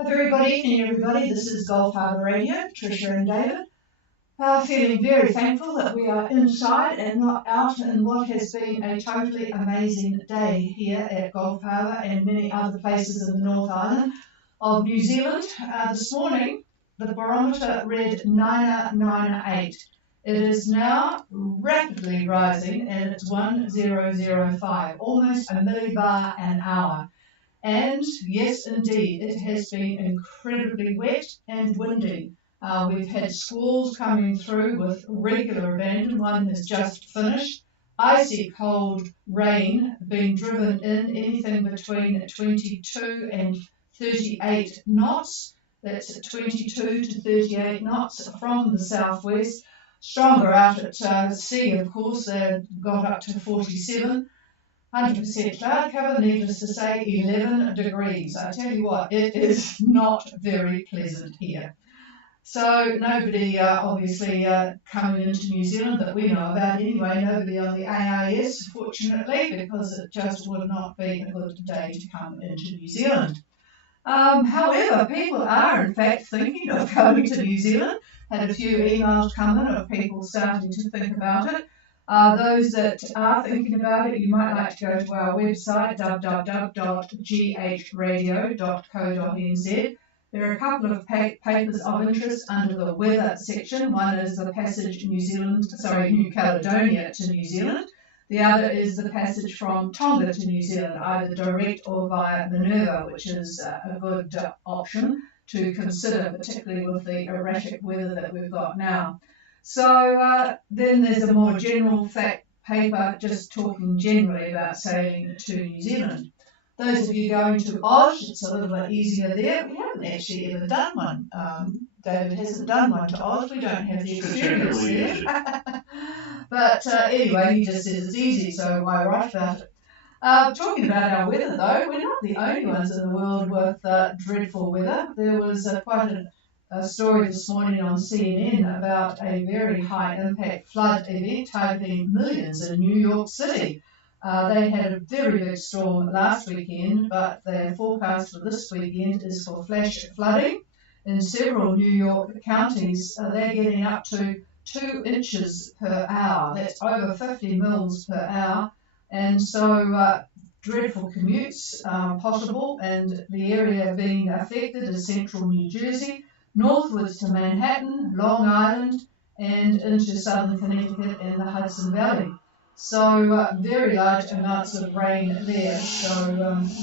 A very good evening, everybody. This is Gulf Harbour Radio, Tricia and David. Feeling very thankful that we are inside and not out in what has been a totally amazing day here at Gulf Harbour and many other places in the North Island of New Zealand. This morning, the barometer read 998. It is now rapidly rising and it's 1005, almost a millibar an hour. And yes, indeed, it has been incredibly wet and windy. We've had squalls coming through with regular abandon. One has just finished. Icy cold rain being driven in anything between 22 and 38 knots. That's 22 to 38 knots from the southwest. Stronger out at sea, of course, they got up to 47. 100% cloud cover, needless to say, 11 degrees. I tell you what, it is not very pleasant here. So nobody obviously coming into New Zealand that we know about anyway, nobody on the AIS, fortunately, because it just would not be a good day to come into New Zealand. However, people are in fact thinking of coming to New Zealand. Had a few emails come in of people starting to think about it. Those that are thinking about it, you might like to go to our website, www.ghradio.co.nz. There are a couple of papers of interest under the weather section. One is the passage New Caledonia to New Zealand. The other is the passage from Tonga to New Zealand, either direct or via Minerva, which is a good option to consider, particularly with the erratic weather that we've got now. So then there's a more general fact paper just talking generally about sailing to New Zealand. Those of you going to Oz, it's a little bit easier there. We haven't actually ever done one. David hasn't done one to Oz. We don't have the experience there. But anyway, he just says it's easy, so why write about it? Talking about our weather, though, we're not the only ones in the world with dreadful weather. There was quite a story this morning on CNN about a very high-impact flood event targeting millions in New York City. They had a very big storm last weekend, but their forecast for this weekend is for flash flooding. In several New York counties, they're getting up to 2 inches per hour. That's over 50 mils per hour. And so dreadful commutes possible, and the area being affected is central New Jersey, northwards to Manhattan, Long Island, and into southern Connecticut and the Hudson Valley. So very large amounts of rain there, so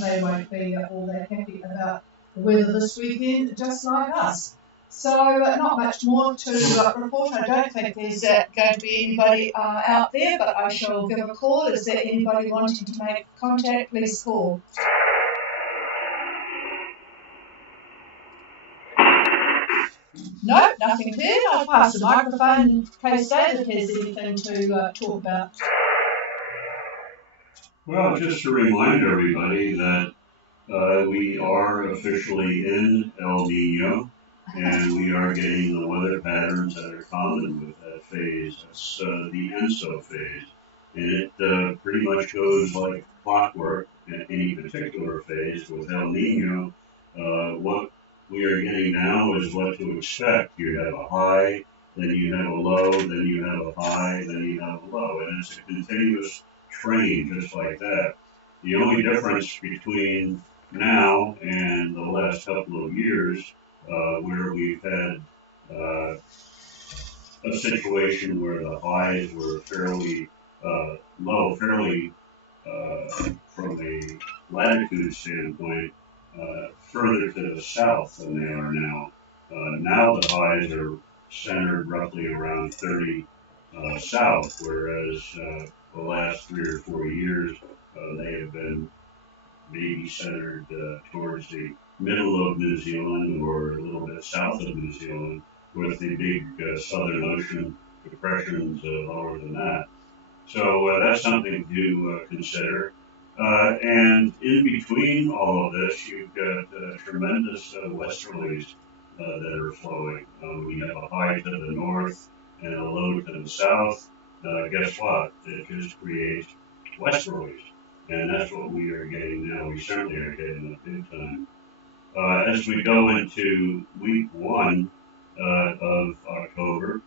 they won't be all that happy about the weather this weekend, just like us. So not much more to report. I don't think there's going to be anybody out there, but I shall give a call. Is there anybody wanting to make contact? Please call. No, nothing cleared. I'll pass the microphone in case David has anything to talk about. Well, just to remind everybody that we are officially in El Nino, and we are getting the weather patterns that are common with that phase. That's the ENSO phase, and it pretty much goes like clockwork at any particular phase. With El Nino, what we are getting now is what to expect. You have a high, then you have a low, then you have a high, then you have a low, and it's a continuous train just like that. The only difference between now and the last couple of years, where we've had a situation where the highs were fairly low, from a latitude standpoint, further to the south than they are now. Now the highs are centered roughly around 30 south, whereas the last 3 or 4 years they have been maybe centered towards the middle of New Zealand or a little bit south of New Zealand, with the big Southern Ocean depressions lower than that. So that's something to consider. And in between all of this, you've got tremendous westerlies that are flowing. We have a high to the north and a low to the south. Guess what? It just creates westerlies. And that's what we are getting now. We certainly are getting it big time. As we go into week one of October,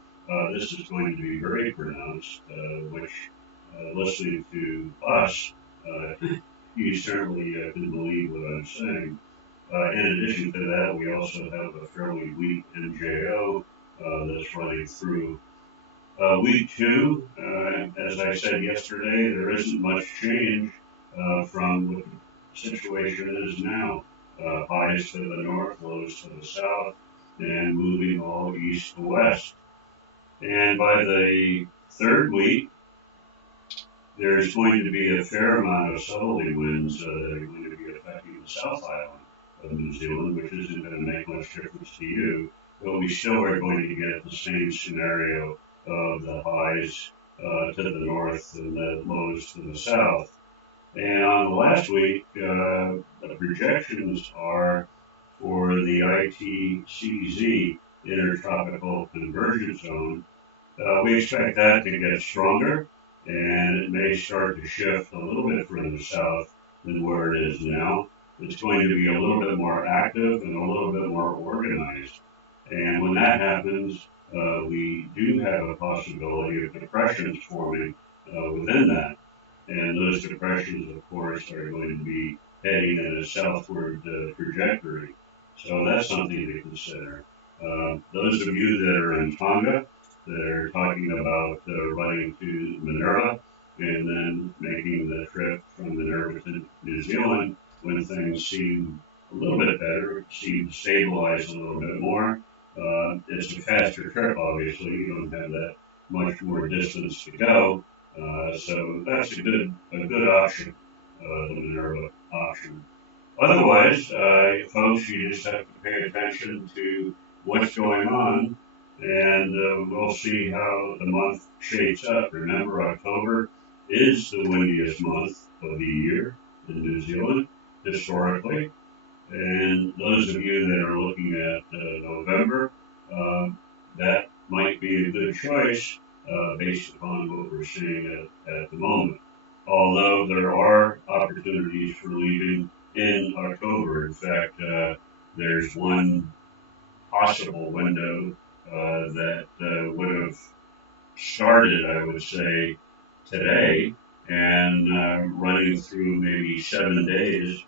this is going to be very pronounced, which, listening to us, you certainly can believe what I'm saying. In addition to that, we also have a fairly weak MJO that's running through week two. As I said yesterday, there isn't much change from what the situation is now. Highs to the north, lows to the south, and moving all east to west. And by the third week, there's going to be a fair amount of southerly winds that are going to be affecting the South Island of New Zealand, which isn't going to make much difference to you, but we still are going to get the same scenario of the highs to the north and the lows to the south. And on the last week, the projections are for the ITCZ, Intertropical Convergence Zone. We expect that to get stronger, and it may start to shift a little bit further south than where it is now. It's going to be a little bit more active and a little bit more organized. And when that happens, we do have a possibility of depressions forming within that. And those depressions, of course, are going to be heading in a southward trajectory. So that's something to consider. Those of you that are in Tonga, that are talking about running to Minerva and then making the trip from Minerva to New Zealand when things seem a little bit better, seem to stabilize a little bit more. It's a faster trip, obviously. You don't have that much more distance to go. So that's a good option, the Minerva option. Otherwise, folks, you just have to pay attention to what's going on, and we'll see how the month shapes up. Remember, October is the windiest month of the year in New Zealand, historically. And those of you that are looking at November, that might be a good choice based upon what we're seeing at the moment. Although there are opportunities for leaving in October. In fact, there's one possible window that would have started, I would say, today and running through maybe 7 days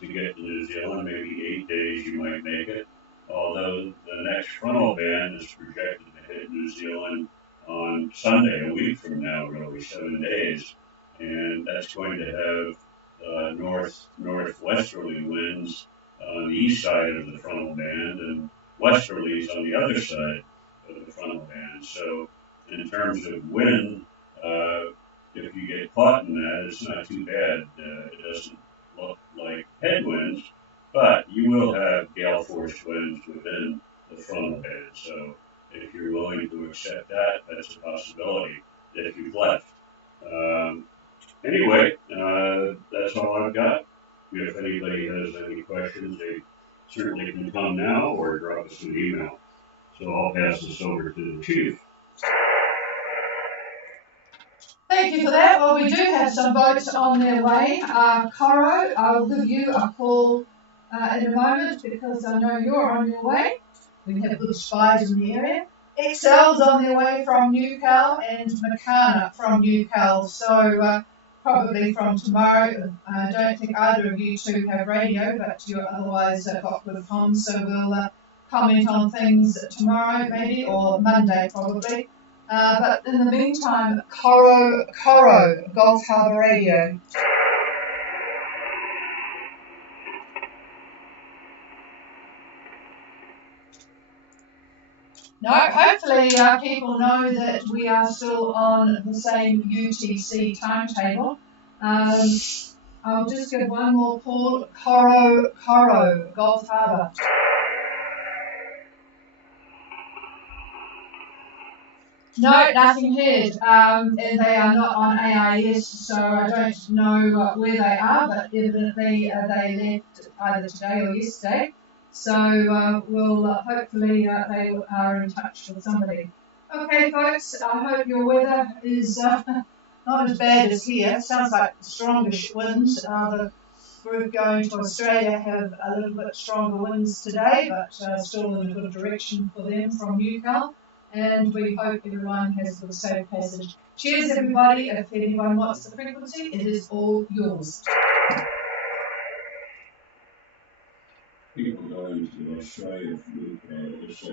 to get to New Zealand, maybe 8 days you might make it. Although the next frontal band is projected to hit New Zealand on Sunday, a week from now, really, 7 days. And that's going to have northwesterly winds on the east side of the frontal band and westerlies on the other side of the frontal band. So in terms of wind, if you get caught in that, it's not too bad. It doesn't look like headwinds, but you will have gale force winds within the frontal band. So if you're willing to accept that, that's a possibility if you've left. Anyway, that's all I've got. If anybody has any questions, they certainly can come now or drop us an email. So I'll pass this over to the chief. Thank you for that. Well, we do have some boats on their way. Coro, I'll give you a call in a moment because I know you're on your way. We have good spies in the area. XL's on their way from Newcastle and Makana from Newcastle. So probably from tomorrow. I don't think either of you two have radio, but you're otherwise got good comms. So we'll comment on things tomorrow maybe or Monday probably. But in the meantime, Coro, Gulf Harbour Radio. No, hopefully people know that we are still on the same UTC timetable. I'll just give one more call. Coro, Gulf Harbour. No, nothing heard. And they are not on AIS, so I don't know where they are, but evidently they left either today or yesterday. So we'll hopefully they are in touch with somebody. Okay, folks, I hope your weather is not as bad as here. It sounds like strongish winds are group going to Australia have a little bit stronger winds today, but still in a good direction for them from Newcastle. And we hope everyone has a good safe passage. Cheers, everybody. If anyone wants the frequency, it is all yours. People going to Australia from Newcastle.